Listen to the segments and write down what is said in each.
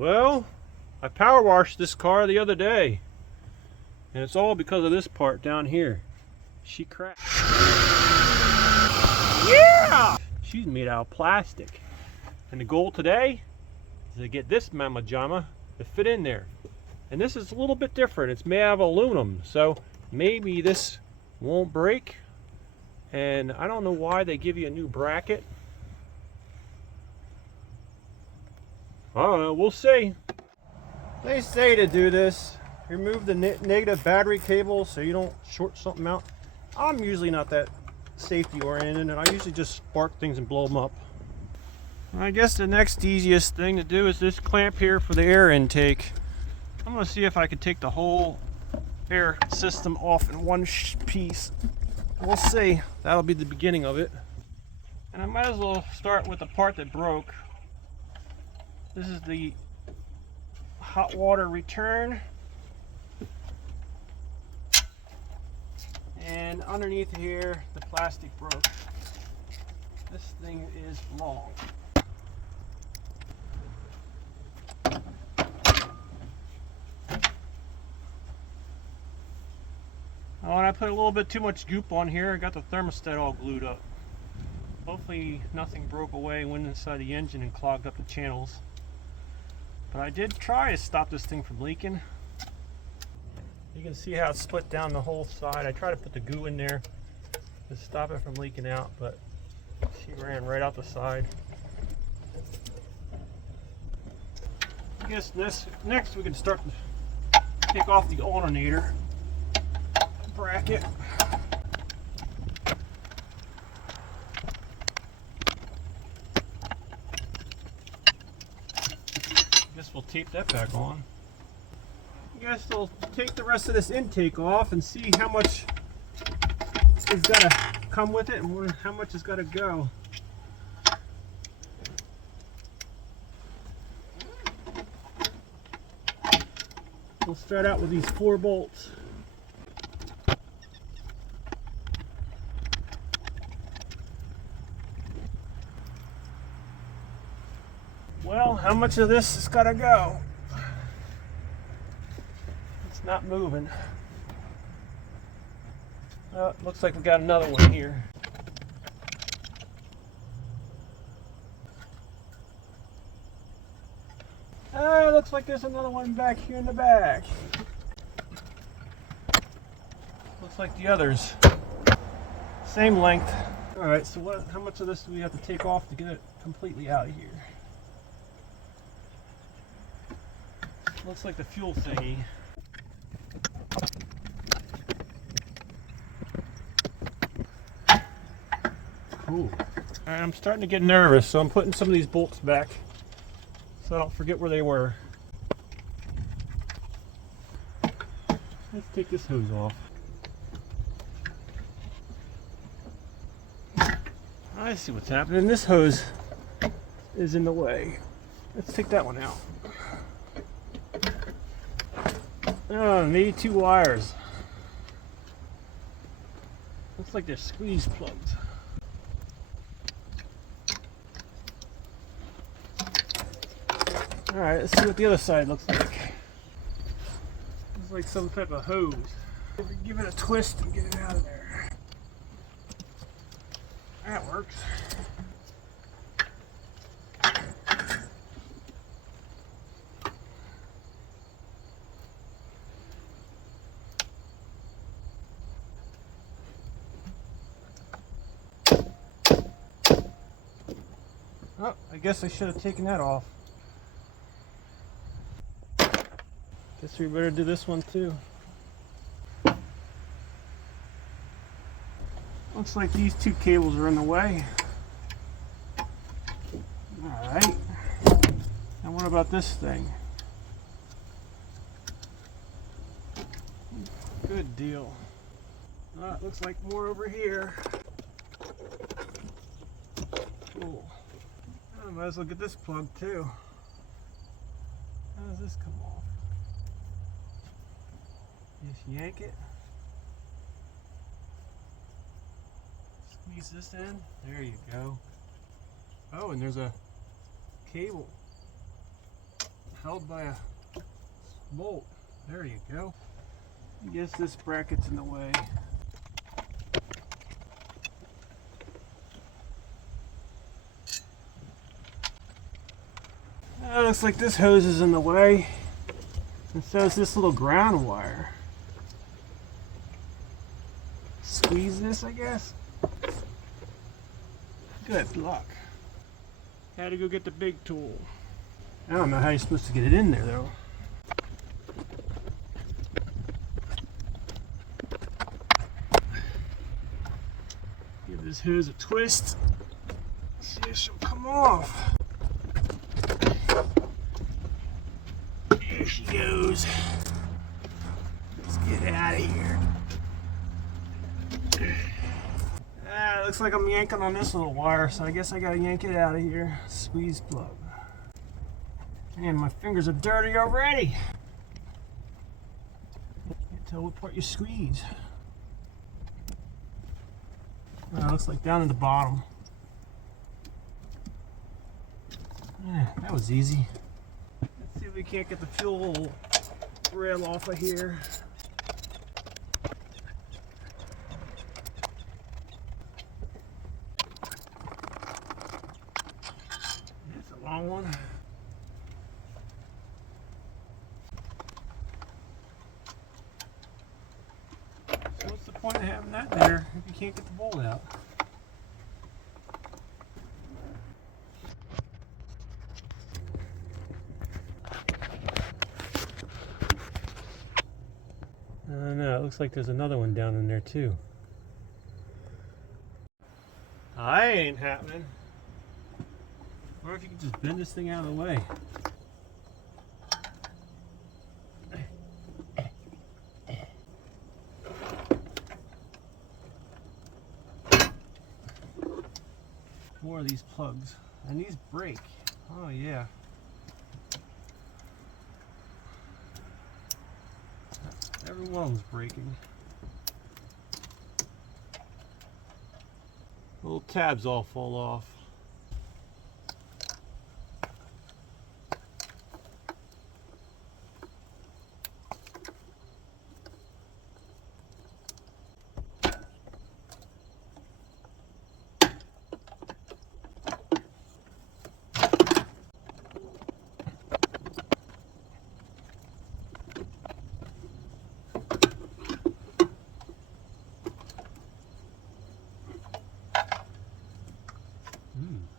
Well, I power washed this car the other day, and it's all because of this part down here. She cracked. Yeah! She's made out of plastic. And the goal today is to get this mama jama to fit in there. And this is a little bit different. It's made out of aluminum, so maybe this won't break. And I don't know why they give you a new bracket. I don't know, we'll see. They say to do this, remove the negative battery cable so you don't short something out. I'm usually not that safety oriented, and I usually just spark things and blow them up. I guess the next easiest thing to do is this clamp here for the air intake. I'm going to see if I can take the whole air system off in one piece. We'll see. That'll be the beginning of it. And I might as well start with the part that broke. This is the hot water return. And underneath here, the plastic broke. This thing is long. Oh, and I put a little bit too much goop on here. I got the thermostat all glued up. Hopefully nothing broke away, went inside the engine and clogged up the channels. But I did try to stop this thing from leaking. You can see how it's split down the whole side. I tried to put the goo in there to stop it from leaking out, but she ran right out the side. I guess next we can start to take off the alternator bracket. Guess we'll tape that back on. I guess we'll take the rest of this intake off and see how much is got to come with it and how much has got to go. We'll start out with these 4 bolts. Well, how much of this has got to go? It's not moving. Looks like we got another one here. Looks like there's another one back here in the back. Looks like the others. Same length. Alright, so how much of this do we have to take off to get it completely out of here? Looks like the fuel thingy. Cool. Alright, I'm starting to get nervous, so I'm putting some of these bolts back so I don't forget where they were. Let's take this hose off. I see what's happening. This hose is in the way. Let's take that one out. Oh, maybe 2 wires. Looks like they're squeeze plugs. Alright, let's see what the other side looks like. Looks like some type of hose. Give it a twist and get it out of there. That works. Oh, I guess I should have taken that off. Guess we better do this one too. Looks like these 2 cables are in the way. Alright. Now what about this thing? Good deal. It looks like more over here. Cool. I might as well get this plug too. How does this come off? Just yank it. Squeeze this in. There you go. Oh, and there's a cable. held by a bolt. There you go. I guess this bracket's in the way. Looks like this hose is in the way, and so is this little ground wire. Squeeze this, I guess. Good luck. Had to go get the big tool. I don't know how you're supposed to get it in there though. Give this hose a twist. See if she'll come off. There she goes. Let's get out of here. Looks like I'm yanking on this little wire, so I guess I gotta yank it out of here. Squeeze plug. Man, my fingers are dirty already. Can't tell what part you squeeze. Looks like down at the bottom. Yeah, that was easy. Let's see if we can't get the fuel rail off of here. It's a long one. So what's the point of having that there if you can't get the bolt out? No, it looks like there's another one down in there too. I ain't happening. Or if you could just bend this thing out of the way. More of these plugs. And these break. Oh yeah. Every one's breaking. Little tabs all fall off.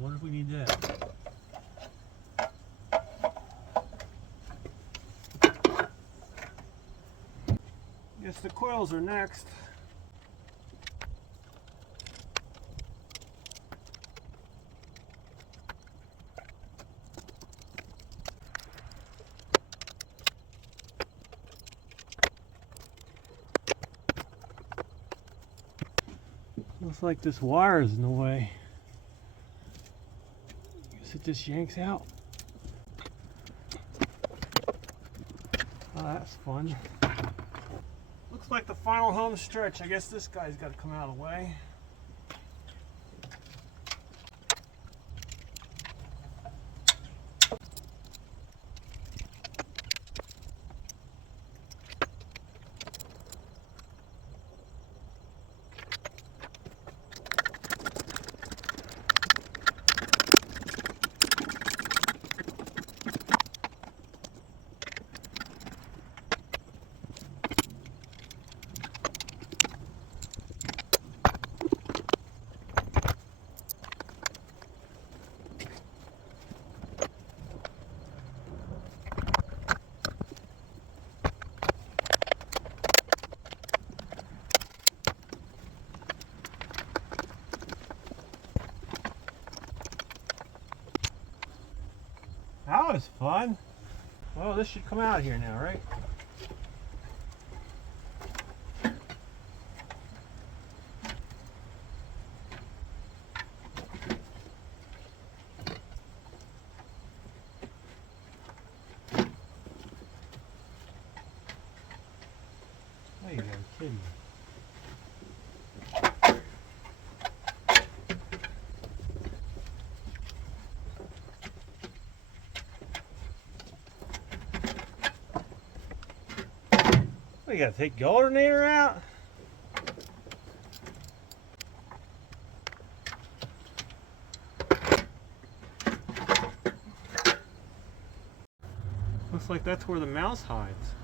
Wonder if we need that. Guess the coils are next. Looks like this wire is in the way. It just yanks out. Oh, that's fun. Looks like the final home stretch. I guess this guy's got to come out of the way. That was fun. Well, this should come out of here now, right? Oh, you gotta be kidding me. We gotta take the alternator out. Looks like that's where the mouse hides.